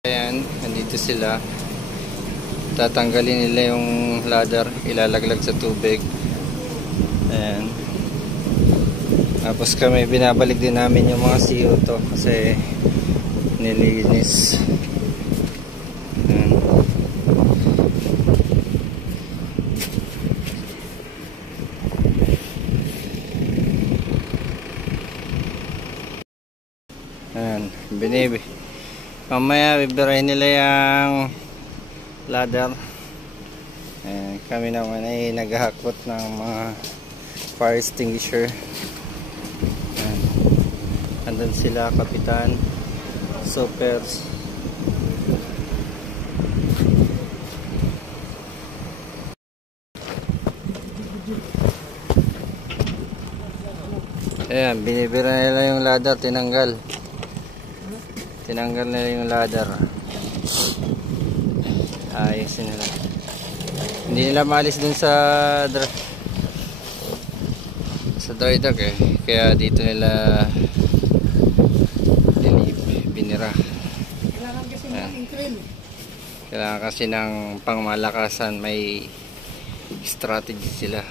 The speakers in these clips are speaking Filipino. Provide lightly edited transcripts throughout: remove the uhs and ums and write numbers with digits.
Ayan, nandito sila. Tatanggalin nila yung ladder, ilalaglag sa tubig. Ayan. Tapos kami, binabalik din namin yung mga CO2 kasi nilinis. Ayan. Ayan, binibi. Mamaya bibirahin nila yung ladder. Ayan, kami naman ay naghahakot ng mga fire extinguisher. Ayan. Andun sila, kapitan, supers. Ayan, binibira nila yung ladder, tinanggal nila yung ladder. Ayusin nila. Hindi nila maalis dun sa dry dock eh. Kaya dito nila binira. Kailangan kasi ng pangmalakasan, may strategy sila.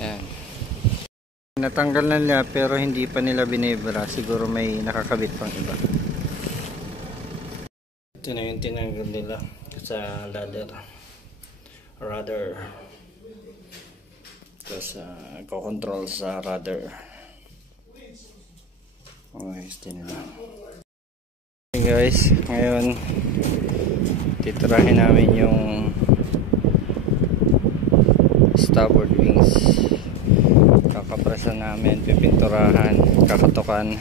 Ayan. Natanggal na nila pero hindi pa nila binibra. Siguro may nakakabit pang iba. Ito na yung tinanggal nila sa ladder. Rudder. Tapos control sa rudder. Okay, din nila. Okay guys, ngayon titirahin namin yung starboard wings. Kakaprasan namin, pipinturahan, kakatukan.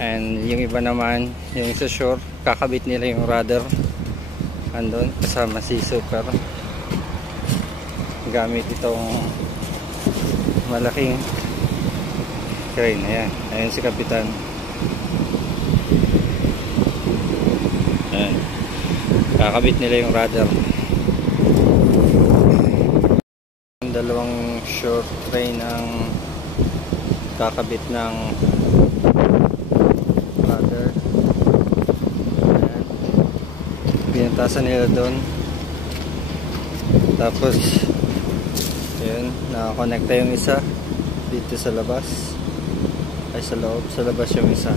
And yung iba naman, yung sa shore, kakabit nila yung rudder. Andun, kasama si super. Gamit itong malaking crane. Ayan, ayan si kapitan. Ayan. Kakabit nila yung rudder. Dalawang short crane ang kakabit ng rudder. Ayan. Pinatasan nila doon. Tapos yun, nakakonekta yung isa dito sa labas, ay sa loob, sa labas yung isa.